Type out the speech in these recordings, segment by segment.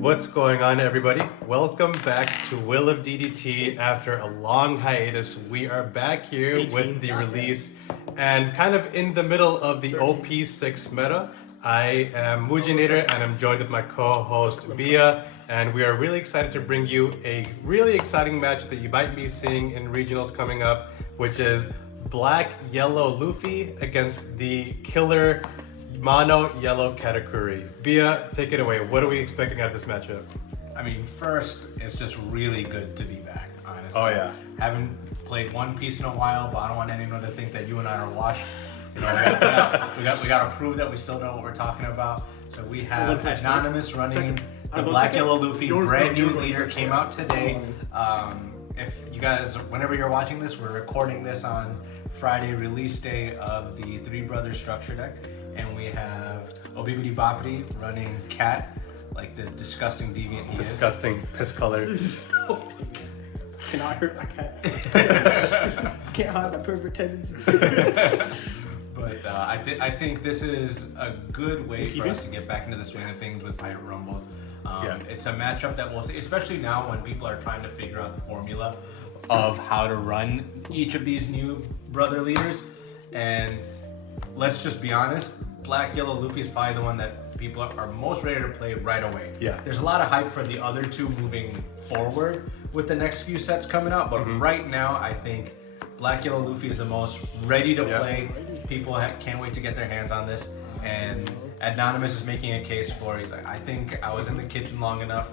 What's going on, everybody? Welcome back to Will of DDT. After a long hiatus, we are back here with the release and kind of in the middle of the OP6 meta. I am Mujinator and I'm joined with my co-host Bia, and we are really excited to bring you a really exciting match that you might be seeing in regionals coming up, which is Black Yellow Luffy against the killer Mono Yellow Katakuri. Bia, take it away. What are we expecting out of this matchup? I mean, first, it's just really good to be back, honestly. Oh, yeah. Haven't played One Piece in a while, but I don't want anyone to think that you and I are washed. You know, we got to prove that we still know what we're talking about. So we have Anonymous running the Black Yellow Luffy, brand new leader, came out today. If you guys, whenever you're watching this, we're recording this on Friday, release day of the Three Brothers structure deck. And we have Obibidi Boppity running Cat, like the disgusting deviant he is. Disgusting piss color. Cannot hurt my cat. Can't hide my pervert tendencies. But I think this is a good way for us to get back into the swing of things with Pirate Rumble. It's a matchup that we'll see, especially now when people are trying to figure out the formula of how to run each of these new brother leaders. And let's just be honest, Black Yellow Luffy is probably the one that people are most ready to play right away. Yeah. There's a lot of hype for the other two moving forward with the next few sets coming out, but right now I think Black Yellow Luffy is the most ready to play. People can't wait to get their hands on this, and Anonymous is making a case for it. He's like, I think I was in the kitchen long enough.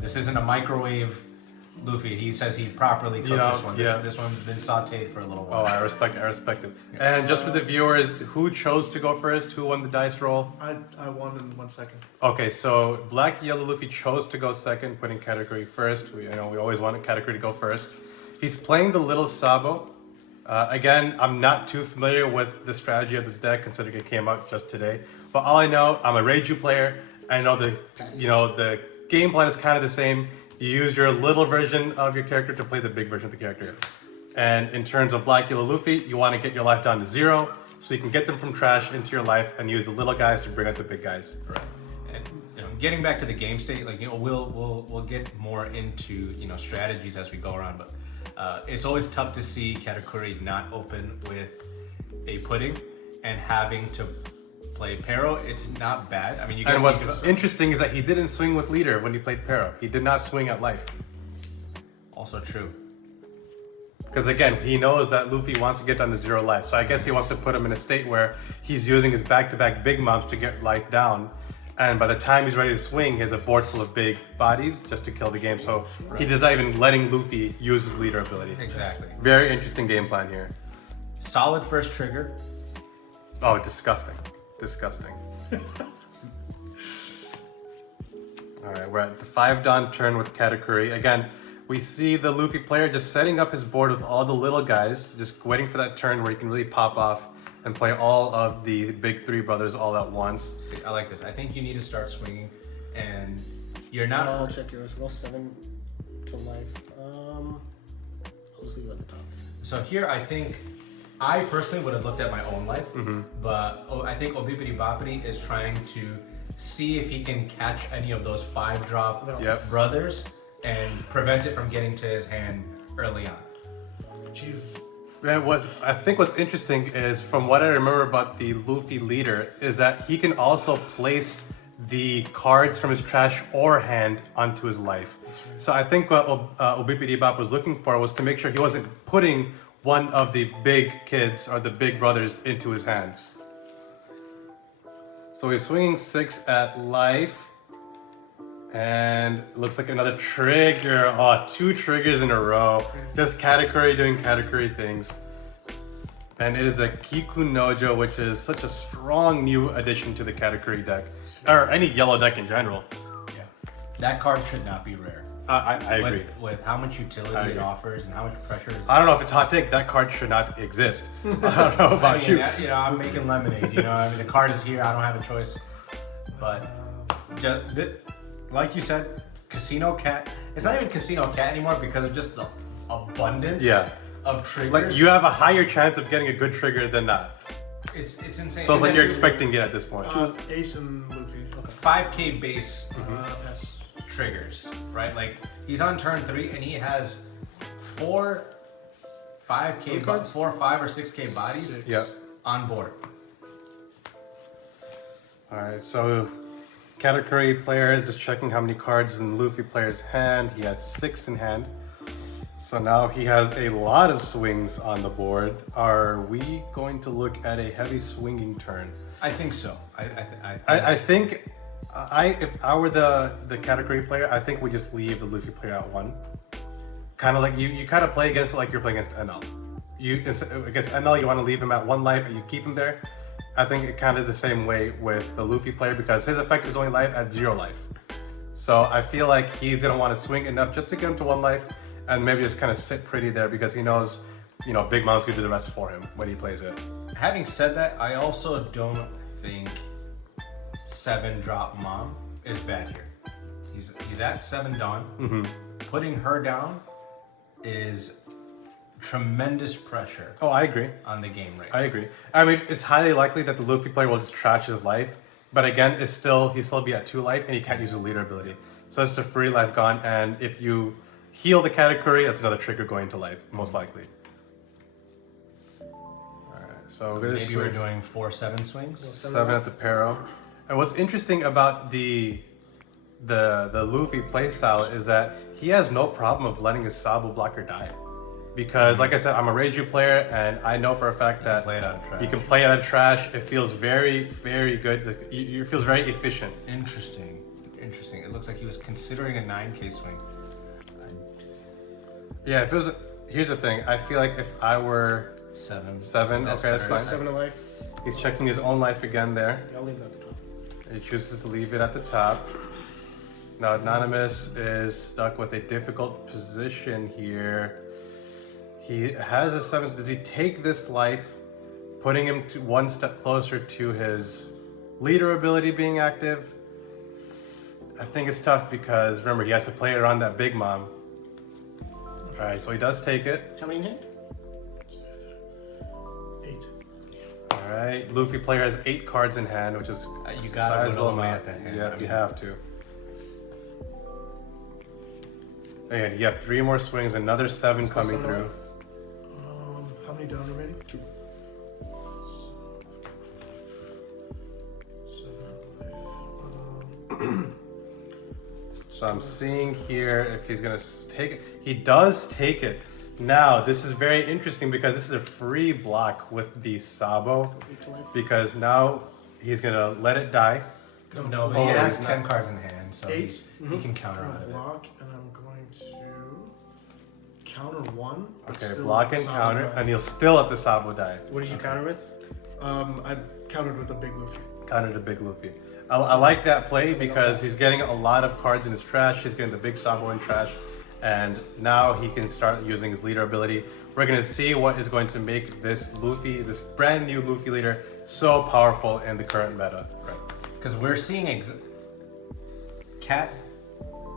This isn't a microwave Luffy. He says he properly cooked this one. This one's been sauteed for a little while. Oh, I respect it. And just for the viewers, who chose to go first? Who won the dice roll? I won in 1 second. Okay, so Black Yellow Luffy chose to go second, putting Katakuri first. We always wanted Katakuri to go first. He's playing the Little Sabo. Again, I'm not too familiar with the strategy of this deck, considering it came out just today. But all I know, I'm a Reiju player. I know the game plan is kind of the same. You use your little version of your character to play the big version of the character. And in terms of Black Yellow Luffy, you want to get your life down to 0, so you can get them from trash into your life and use the little guys to bring out the big guys. Right. And getting back to the game state, we'll get more into strategies as we go around, but it's always tough to see Katakuri not open with a pudding and having to play Pero. It's not bad. I mean, what's interesting is that he didn't swing with leader when he played Pero. He did not swing at life. Also true. Because again, he knows that Luffy wants to get down to 0 life. So I guess he wants to put him in a state where he's using his back-to-back big mobs to get life down. And by the time he's ready to swing, he has a board full of big bodies just to kill the game. So he does not even letting Luffy use his leader ability. Exactly. Very interesting game plan here. Solid first trigger. Oh, disgusting. All right, we're at the 5-Dawn turn with Katakuri. Again, we see the Luffy player just setting up his board with all the little guys, just waiting for that turn where he can really pop off and play all of the big three brothers all at once. See, I like this. I think you need to start swinging, and you're not. I'll check yours. Roll 7 to life. I'll just leave it at the top. So here, I think I personally would have looked at my own life, but I think Obibidi Boppity is trying to see if he can catch any of those 5-drop brothers and prevent it from getting to his hand early on. Jesus. I think what's interesting is, from what I remember about the Luffy leader, is that he can also place the cards from his trash or hand onto his life. So I think what Obibidi Bop was looking for was to make sure he wasn't putting one of the big kids or the big brothers into his hands. So he's swinging 6 at life. And it looks like another trigger. Oh, 2 triggers in a row. Just Katakuri doing Katakuri things. And it is a Kiku Nojo, which is such a strong new addition to the Katakuri deck. Or any yellow deck in general. Yeah. That card should not be rare. I agree. With how much utility it offers and how much pressure it's I don't know if it's hot take, that card should not exist. I don't know about you. I'm making lemonade, the card is here, I don't have a choice. But like you said, Casino Cat, it's not even Casino Cat anymore because of just the abundance of triggers. Like, you have a higher chance of getting a good trigger than not. It's insane. So it's like And you're that's expecting it at this point. Ace and Luffy. Okay. 5K base Pass. triggers, right? Like he's on turn 3 and he has 4 5K cards? 4, 5, or 6K bodies Six. Yeah. on board. All right, so Katakuri player just checking how many cards in Luffy player's hand. He has 6 in hand. So now he has a lot of swings on the board. Are we going to look at a heavy swinging turn? I think so. I think if I were the Katakuri player, I think we just leave the Luffy player at 1. Kind of like you kind of play against it like you're playing against NL. Against NL, you want to leave him at 1 life and you keep him there. I think it kind of the same way with the Luffy player because his effect is only life at 0 life. So I feel like he's gonna want to swing enough just to get him to 1 life and maybe just kind of sit pretty there because he knows, Big Mom's gonna do the rest for him when he plays it. Having said that, I also don't think 7 drop Mom is bad here. He's at 7 Dawn. Putting her down is tremendous pressure Oh, I agree. on the game right I agree. I mean, it's highly likely that the Luffy player will just trash his life, but again, he'll still be at 2 life, and he can't use his leader ability. So it's a free life gone, and if you heal the Katakuri, that's another trigger going to life, most likely. All right, so we're gonna Maybe we're doing 4-7 swings. 7 at the Pero. And what's interesting about the Luffy playstyle is that he has no problem of letting his Sabo blocker die. Because, like I said, I'm a Reiju player, and I know for a fact that play it out of trash. he can play it out of trash. It feels very, very good. It feels very efficient. Interesting. It looks like he was considering a 9K swing. Yeah, if it was. Here's the thing. I feel like if I were 7. 7, okay, that's fine. 7 of life. He's checking his own life again there. I'll leave that at the top. He chooses to leave it at the top. Now, Anonymous is stuck with a difficult position here. He has a 7. Does he take this life, putting him to 1 step closer to his leader ability being active? I think it's tough because, remember, he has to play it around that Big Mom. All right, so he does take it. How many in hand? 8. All right, Luffy player has 8 cards in hand, which is You gotta sizable whittle away amount. at that hand. Yeah, I mean- you have to. Again, you have 3 more swings, another 7 coming seven through. How many down remaining? 2. 7 life. So I'm seeing here if he's gonna take it. He does take it. Now, this is very interesting because this is a free block with the Sabo. 8 to life. Because now he's gonna let it die. No, but Oh, he has he's 10 not. cards in hand, so 8. he can counter I'm out gonna of it. block, and I'm going to counter 1. but Okay, still block let and the counter, Sabo and he'll still let the Sabo die. What did you counter with? I countered with a big Luffy. Counter to Big Luffy. I like that play because he's getting a lot of cards in his trash. He's getting the big Sabo in trash, and now he can start using his leader ability. We're gonna see what is going to make this brand new Luffy leader, so powerful in the current meta. Right. Because we're seeing Cat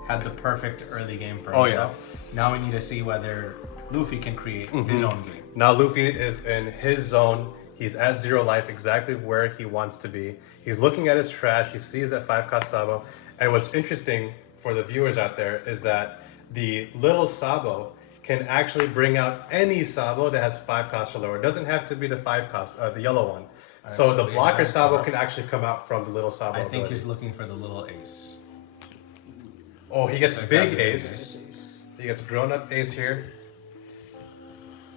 had the perfect early game for Oh, himself. Now we need to see whether Luffy can create his own game. Now Luffy is in his zone. He's at 0 life, exactly where he wants to be. He's looking at his trash. He sees that 5-cost Sabo. And what's interesting for the viewers out there is that the little Sabo can actually bring out any Sabo that has 5 cost or lower. It doesn't have to be the 5 cost, the yellow one. So the we blocker have Sabo to- can actually come out from the little Sabo. I think ability. he's looking for the little ace. Oh, he gets So a I big grabbed the big ace. He gets grown up ace here.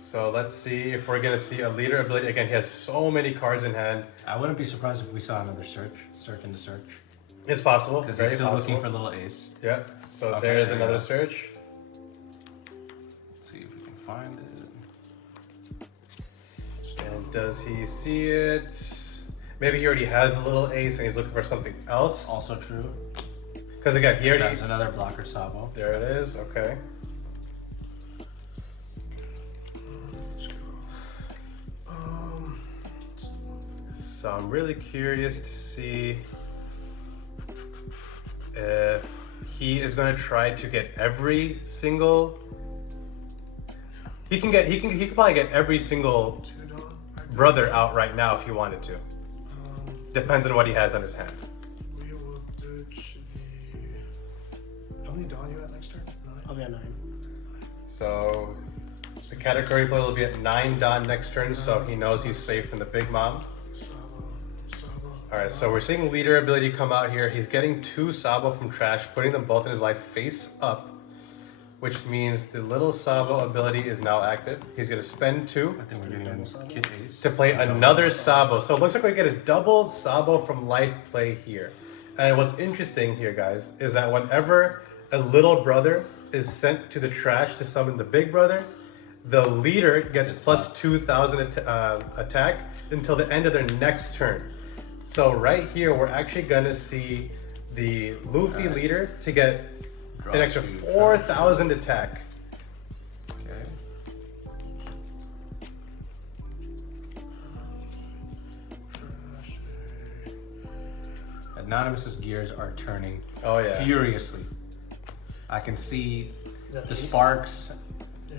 So let's see if we're gonna see a leader ability. Again, he has so many cards in hand. I wouldn't be surprised if we saw another search into search. It's possible. Because Very he's still possible. looking for little ace. Yeah. So Okay, there is there you another go. search. Let's see if we can find it. And does he see it? Maybe he already has the little ace and he's looking for something else. Also true. Because again, he already. There's another blocker Sabo. There it is. Okay. Let's go. So I'm really curious to see if he is going to try to get every single. He can probably get every single. 2 down. I brother out right now if he wanted to. Depends on what he has on his hand. We will ditch the. How many Dawn you at next turn? 9? I'll be at 9. So the Katakuri player will be at 9 Dawn next turn, so he knows he's safe from the Big Mom. Sabo. Alright, so we're seeing leader ability come out here. He's getting 2 Sabo from trash, putting them both in his life face up, which means the little Sabo ability is now active. He's going to spend 2 I think we're getting a Kid Ace. to play another Sabo. So it looks like we get a double Sabo from life play here. And what's interesting here, guys, is that whenever a little brother is sent to the trash to summon the big brother, the leader gets plus 2,000 attack until the end of their next turn. So right here, we're actually gonna see the Luffy leader to get an extra 4,000 attack. Okay. Anonymous's gears are turning Oh yeah. furiously. I can see Is that the ace? sparks Yeah.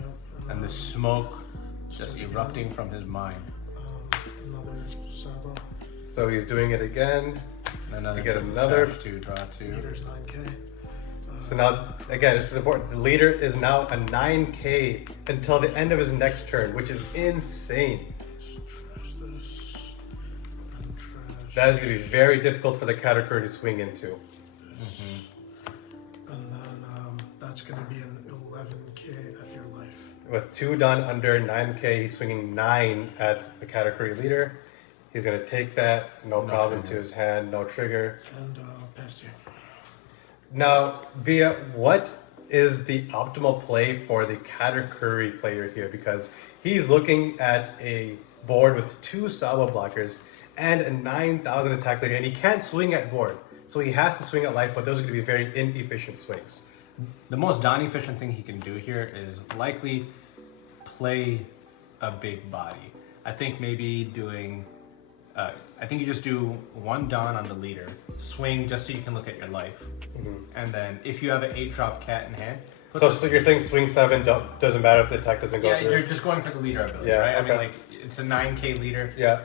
and the smoke just erupting from his mind. Another Sabo. So he's doing it again. Another To get another- trash to draw 2. Leader's 9K. So now, again, this is important. The leader is now a 9K until the end of his next turn, which is insane. Trash this. And trash. That is going to be very difficult for the Katakuri to swing into. This. And then that's going to be an 11K at your life. With 2 done under 9K, he's swinging 9 at the Katakuri leader. He's going to take that, no problem, trigger. to his hand, no trigger. And past you. Now, Bia, what is the optimal play for the Katakuri player here? Because he's looking at a board with 2 Sabo blockers and a 9,000 attack leader, and he can't swing at board. So he has to swing at life, but those are going to be very inefficient swings. The most non-efficient thing he can do here is likely play a big body. I think maybe doing. I think you just do 1 Dawn on the leader, swing just so you can look at your life, and then if you have an 8-drop cat in hand. So you're saying swing 7 doesn't matter if the attack doesn't go Yeah, through? you're just going for the leader ability, Yeah, right? I mean, okay. like it's a 9K leader. Yeah.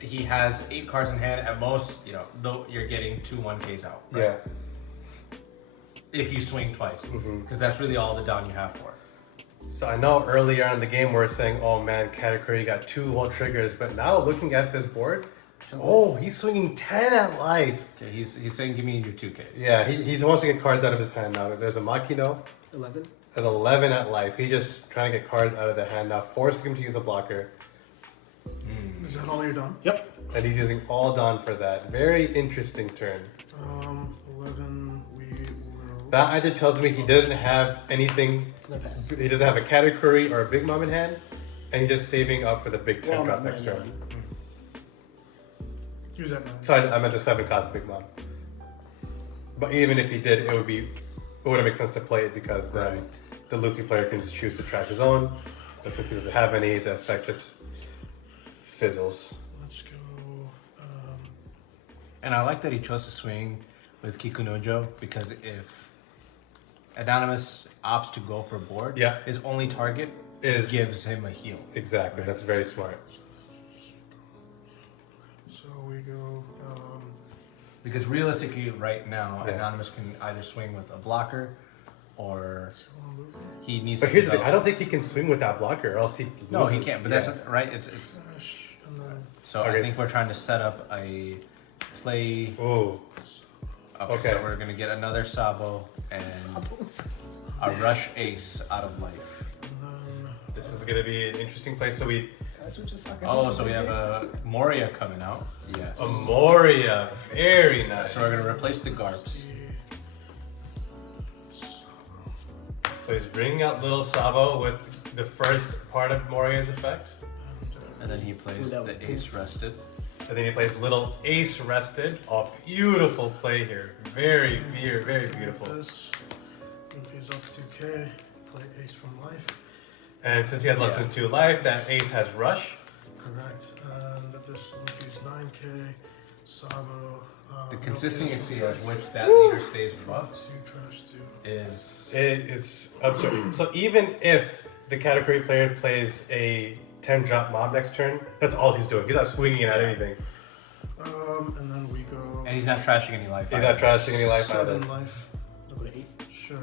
He has 8 cards in hand at most. Though you're getting 2 1Ks out. Right? Yeah. If you swing twice, because that's really all the Dawn you have for. So I know earlier in the game we were saying, oh man, Katakuri got 2 whole triggers, but now looking at this board, oh, he's swinging 10 at life. Okay, he's saying give me your 2Ks. Yeah, he wants to get cards out of his hand now. There's a Makino, 11? an 11 at life. He's just trying to get cards out of the hand now, forcing him to use a blocker. Is that all you're done? Yep. And he's using all Dawn for that. Very interesting turn. 11, we will. That either tells me he didn't have anything, Gonna pass. he doesn't have a Katakuri or a Big Mom in hand, and he's just saving up for the big 10 Well, drop not next 9, turn. Use that 9. So I meant the 7 cost Big Mom. But even if he did, it wouldn't make sense to play it because then the Luffy player can just choose to trash his own. But since he doesn't have any, the effect just fizzles. Let's go. And I like that he chose to swing with Kikunojo because if Anonymous opts to go for board, Yeah. his only target gives him a heal. Exactly, that's very smart. So we go. Because realistically, right now, Anonymous can either swing with a blocker or he needs But to here's the thing, develop- I don't think he can swing with that blocker, or else he loses. No, he can't. But that's Yeah. right. It's Trash, and then so Okay. I think we're trying to set up a play. Ooh. Okay. So we're gonna get another Sabo and a rush ace out of life. This is gonna be an interesting place. So we Oh, so we have a Moria coming out. Yes. Moria, very nice. So we're gonna replace the Garps. So he's bringing out Little Sabo with the first part of Moria's effect. And then he plays the ace rested. And then he plays Little Ace Rested. Oh, beautiful play here. Very, very, very beautiful. this. Luffy's up 2K. Play ace from life. And since he has less than 2 life, that ace has rush. Correct. And this Luffy's 9K. Sabo. The no consistency ace. of which that leader stays buffed 2 trash 2. is It's absurd. So even if the Katakuri player plays a 10 drop mob next turn. That's all he's doing. He's not swinging at anything. And then we go. And he's not trashing any life. He's not trashing any life 7 either. life. I'll go to 8. Sure.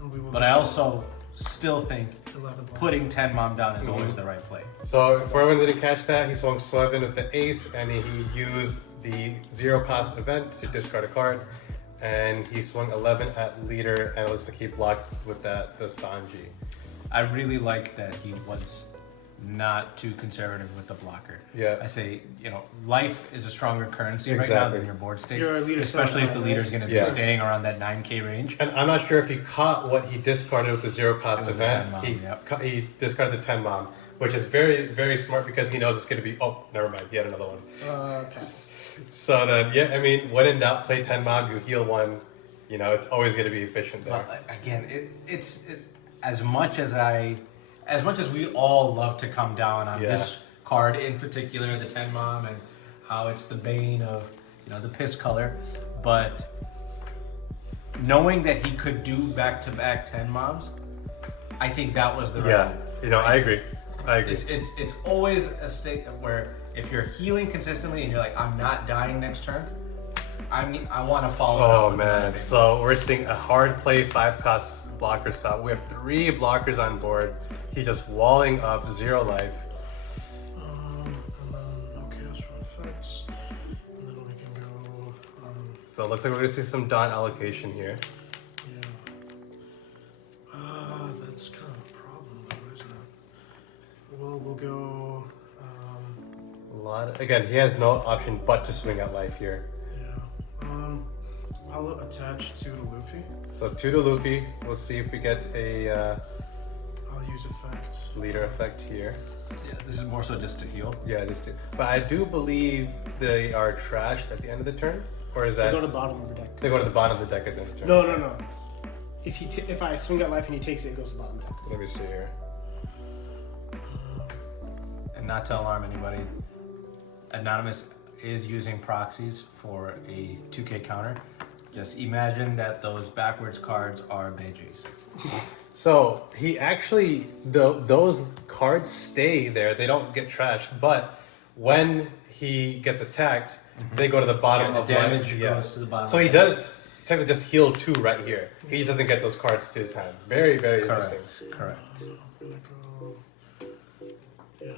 And we will But go I also still think 11 life. putting 10 mom down is always the right play. So for everyone that didn't catch that, he swung 7 with the ace, and he used the 0 cost event to discard a card. And he swung 11 at leader, and it looks like he blocked with the Sanji. I really like that he was not too conservative with the blocker. Yeah. I say, life is a stronger currency right now Exactly. than your board state, Your leader's especially if the not high, leader's going to be Yeah. staying around that 9k range. And I'm not sure if he caught what he discarded with the 0 cost It was the event. 10 mom, he, yep. he discarded the 10 mom, which is very, very smart because he knows it's going to be, oh, never mind, he had another one. Pass. So then, yeah, I mean, when in doubt, play 10 mom, you heal 1. It's always going to be efficient there. But again, it's as much as we all love to come down on Yeah. this card in particular, the 10 mom, and how it's the bane of the piss color, but knowing that he could do back-to-back 10 moms, I think that was the right move. I agree. It's always a state where if you're healing consistently and you're like, I'm not dying next turn, I want to follow this Oh with another man, big so we're seeing a hard play 5 cost blocker stop. We have 3 blockers on board. He's just walling up 0 life. And then no chaos for effects. And then we can go. So it looks like we're gonna see some Dawn allocation here. Yeah. That's kind of a problem, though, isn't it? Well, we'll go. Again, he has no option but to swing at life here. Yeah. I'll attach 2 to Luffy. So 2 to Luffy. We'll see if we get a I'll use effects. leader effect here. Yeah, this is more so just to heal. Yeah, just do. But I do believe they are trashed at the end of the turn, or is that Go to the bottom of the deck. they go to the bottom of the deck at the end of the turn? No. If I swing at life and he takes it, it goes to the bottom deck. Let me see here. And not to alarm anybody, Anonymous is using proxies for a 2k counter. Just imagine that those backwards cards are Beijing's. So he actually, those cards stay there. They don't get trashed. But when he gets attacked, they go to the bottom Yeah, of the damage life. goes to the bottom So of he the does technically just heal 2 right here. He doesn't get those cards to his hand. Very, very interesting. Correct. I'm gonna go. Yeah.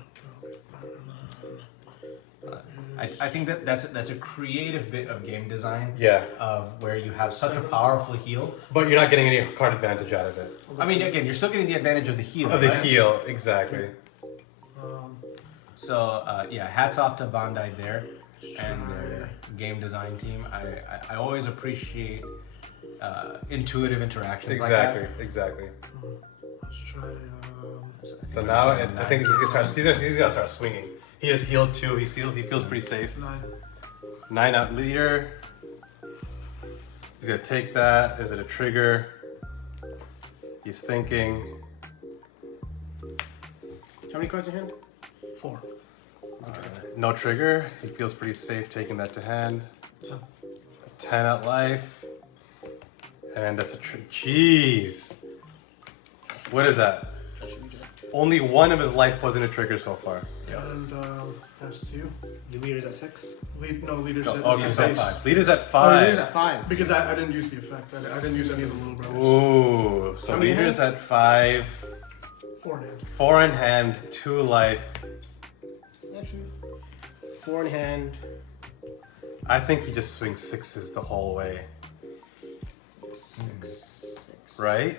I think that's a creative bit of game design. Yeah. Of where you have such a powerful heal. But you're not getting any card advantage out of it. I mean, again, you're still getting the advantage of the heal. Of the right? heal, exactly. So hats off to Bandai there and their game design team. I always appreciate intuitive interactions Exactly, like that. exactly. Let's try. So now I think he's gonna start swinging. He has healed 2. He feels pretty safe. 9. 9 out leader. He's gonna take that. Is it a trigger? He's thinking. How many cards in hand? 4. No trigger. He feels pretty safe taking that to hand. 10. 10 at life. And that's a jeez. What is that? Only 1 of his life wasn't a trigger so far. And pass to you. The leader's at 6. Leader's Oh, at he's base. at 5. Leader's at Oh, leader's 5. at 5. Because I didn't use the effect. I didn't use any of the little brothers. Ooh. So How many leader's hands? at 5. 4 in hand. 4 in hand, 2 life. Actually, 4 in hand. I think he just swings 6s the whole way. Right?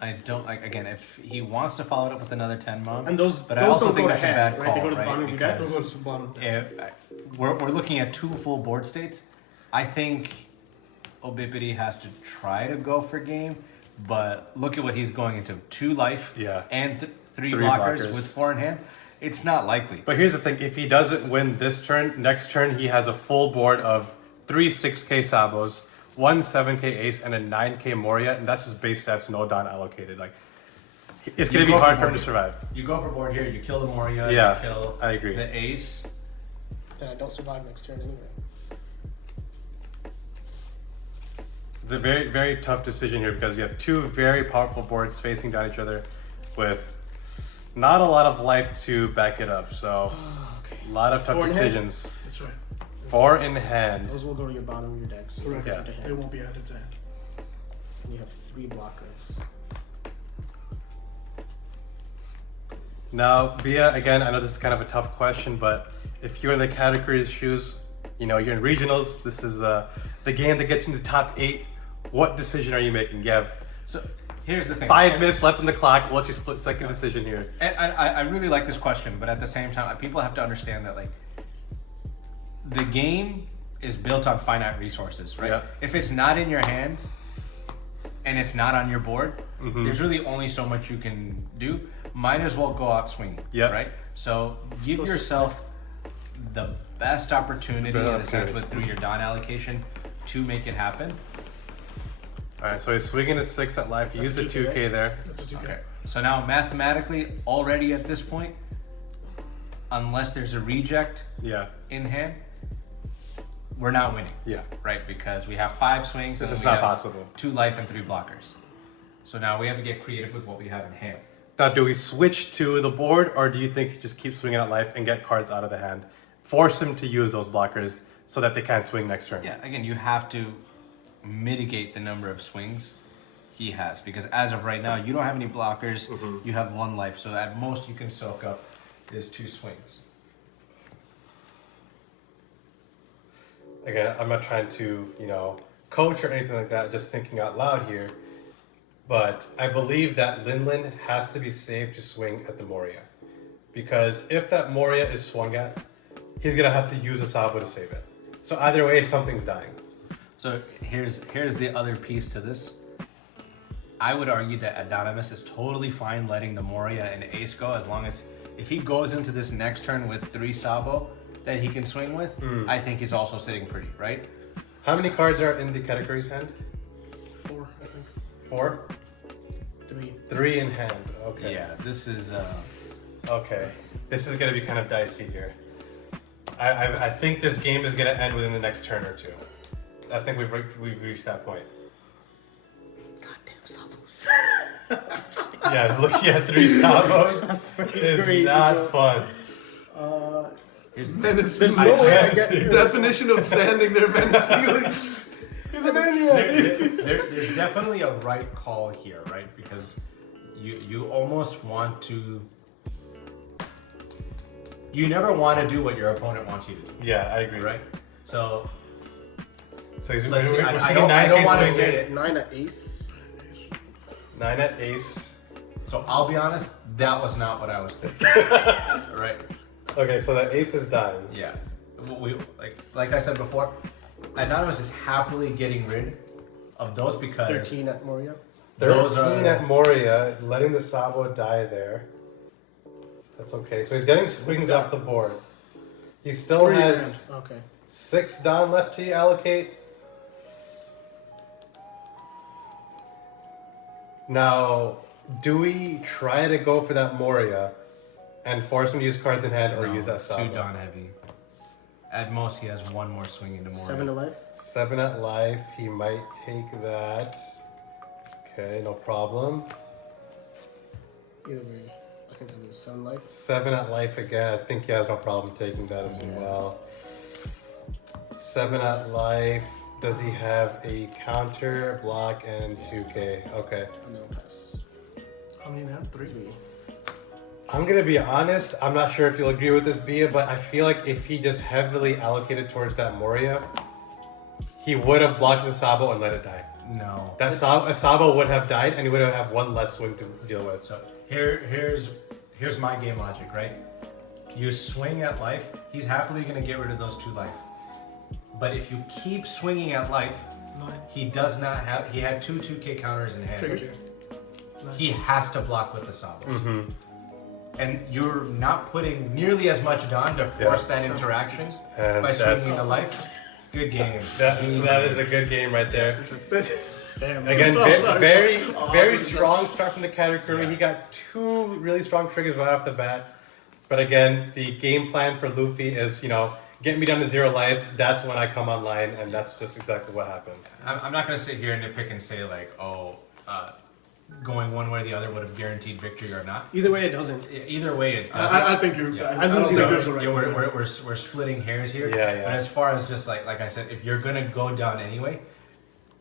I don't like again if he wants to follow it up with another 10 mom. And those, but those I also don't think go that's to a hand, bad right? call, They go to the right? bottom of your deck. Because Go to the bottom. we're looking at 2 full board states. I think Obipity has to try to go for game, but look at what he's going into: 2 life, Yeah. and 3 3 blockers blockers. with 4 in hand. It's not likely. But here's the thing, if he doesn't win this turn, next turn he has a full board of 3 6k Sabos, 1 7k Ace, and a 9k Moria, and that's just base stats, no Dawn allocated. Like, it's gonna be go hard for for him to Moria. survive. You go for board here. You kill the Moria. Yeah, You kill I agree. the Ace. Then I don't survive next turn anyway. It's a very, very tough decision here because you have 2 very powerful boards facing down each other with Not a lot of life to back it up, so a lot of tough 4 in hand? decisions. That's right. 4 in hand. Those will go to your bottom of your deck. So Correct. you Yeah. have to They hand. won't be added to hand. And you have 3 blockers. Now, Bia, again, I know this is kind of a tough question, but if you're in the Katakuri's shoes, you know, you're in regionals, this is the game that gets you in the top 8. What decision are you making? You have So here's the thing. 5 minutes left on the clock. What's your split second decision here? And I really like this question, but at the same time, people have to understand that like the game is built on finite resources, right? Yeah. If it's not in your hands and it's not on your board, there's really only so much you can do. Might as well go out swinging, Yeah. right? So give yourself the best opportunity in a sense with through your Dawn allocation to make it happen. All right, so he's swinging a 6 at life. He used the 2K there. That's a 2K. Okay. So now mathematically, already at this point, unless there's a reject Yeah, in hand, we're not winning, yeah. right? Because we have 5 swings This and is we not have possible. 2 life and 3 blockers. So now we have to get creative with what we have in hand. Now, do we switch to the board, or do you think you just keep swinging at life and get cards out of the hand? Force him to use those blockers so that they can't swing next turn. Yeah, again, you have to mitigate the number of swings he has because as of right now, you don't have any blockers. You have 1 life, so at most you can soak up is 2 swings. Again, I'm not trying to, you know, coach or anything like that, just thinking out loud here. But I believe that Linlin has to be saved to swing at the Moria. Because if that Moria is swung at, he's going to have to use a Sabo to save it. So either way, something's dying. So here's the other piece to this. I would argue that Anonymous is totally fine letting the Moria and Ace go as long as if he goes into this next turn with 3 Sabo that he can swing with, I think he's also sitting pretty, right? How many cards are in the Katakuri's hand? 4, I think. 4? 3. 3 in hand. Okay. Yeah, this is Okay. This is going to be kind of dicey here. I think this game is going to end within the next turn or 2. I think we've reached that point. Goddamn Sabos. Yeah, looking at 3 Sabos is crazy, not bro. fun. Menacing. There's no way I get Definition of standing there menacing. He's a maniac. there's definitely a right call here, right? Because you almost want to. You never want to do what your opponent wants you to do, Yeah, I agree. right? So So he's let's see. we're I seeing don't 9K want to swing say here. it. 9 at ace. 9 at ace. So I'll be honest, that was not what I was thinking. Right? Okay, so the ace is dying. Yeah. We like I said before, Anonymous is happily getting rid of those because 13 at Moria. 13 Those are- at Moria, letting the Sabo die there. That's okay. So he's getting swings off the board. He still 3 in has Okay. 6 Dawn left to allocate. Now, do we try to go for that Moria and force him to use cards in hand or no, use that it's Sabo? too Dawn heavy. At most, he has 1 more swing into more. 7 to life. 7 at life, he might take that. Okay, no problem. Either way, I think I lose 7 life. 7 at life again, I think he has no problem taking that as well. 7 at life, does he have a counter, block, and 2K? Okay. And then I'll pass. How many in hand? 3. 3. I'm gonna be honest, I'm not sure if you'll agree with this, Bia, but I feel like if he just heavily allocated towards that Moria, he would have blocked the Sabo and let it die. No. That Sabo would have died and he would have had 1 less swing to deal with. So here's my game logic, right? You swing at life, he's happily gonna get rid of those 2 life. But if you keep swinging at life, 9. he does not have. He had 2 2K counters in hand. Trigger. He has to block with the Sabos. Mm-hmm. And you're not putting nearly as much Dawn to force that interaction And by that's- swinging the life. Good game. That is a good game right there. Damn. Again, So sorry. very strong start from the Katakuri. Yeah. He got 2 really strong triggers right off the bat. But again, the game plan for Luffy is, you know, get me down to 0 life. That's when I come online, and that's just exactly what happened. I'm not gonna sit here and nitpick and say like, oh, going one way or the other would have guaranteed victory or not. Either way, it doesn't. Either way, it doesn't. I think you're. Yeah. I don't think there's a right. Yeah, way. we're splitting hairs here. Yeah, yeah. But as far as just like I said, if you're gonna go down anyway,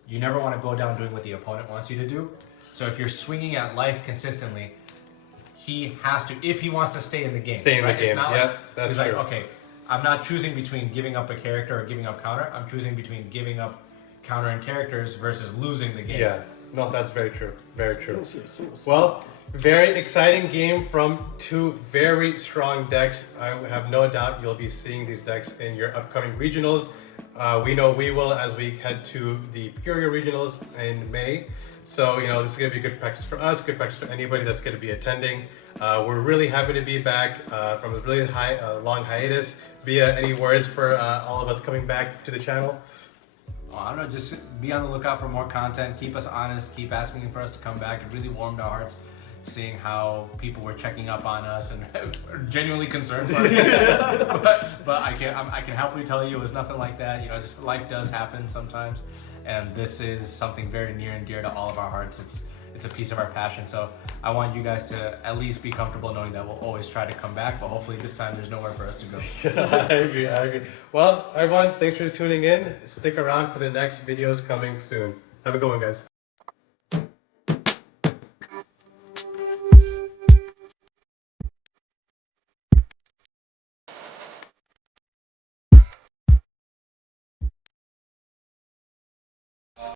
you never want to go down doing what the opponent wants you to do. So if you're swinging at life consistently, he has to, if he wants to stay in the game. Stay in the right? It's game. not Yep, like, that's he's true. like, okay, I'm not choosing between giving up a character or giving up counter. I'm choosing between giving up counter and characters versus losing the game. Yeah, no, that's very true. Very I true. don't see a single. Well, very exciting game from two very strong decks. I have no doubt you'll be seeing these decks in your upcoming regionals. We know we will as we head to the Peoria regionals in May. So, you know, this is going to be good practice for us, good practice for anybody that's going to be attending. We're really happy to be back from a really long hiatus. Bia, any words for all of us coming back to the channel? I don't know, just be on the lookout for more content. Keep us honest. Keep asking for us to come back. It really warmed our hearts seeing how people were checking up on us and are genuinely concerned for us. but I can happily tell you it was nothing like that. You know, just life does happen sometimes, and this is something very near and dear to all of our hearts. It's a piece of our passion. So I want you guys to at least be comfortable knowing that we'll always try to come back, but hopefully this time there's nowhere for us to go. I agree. Well, everyone, thanks for tuning in. Stick around for the next videos coming soon. Have a good one, guys.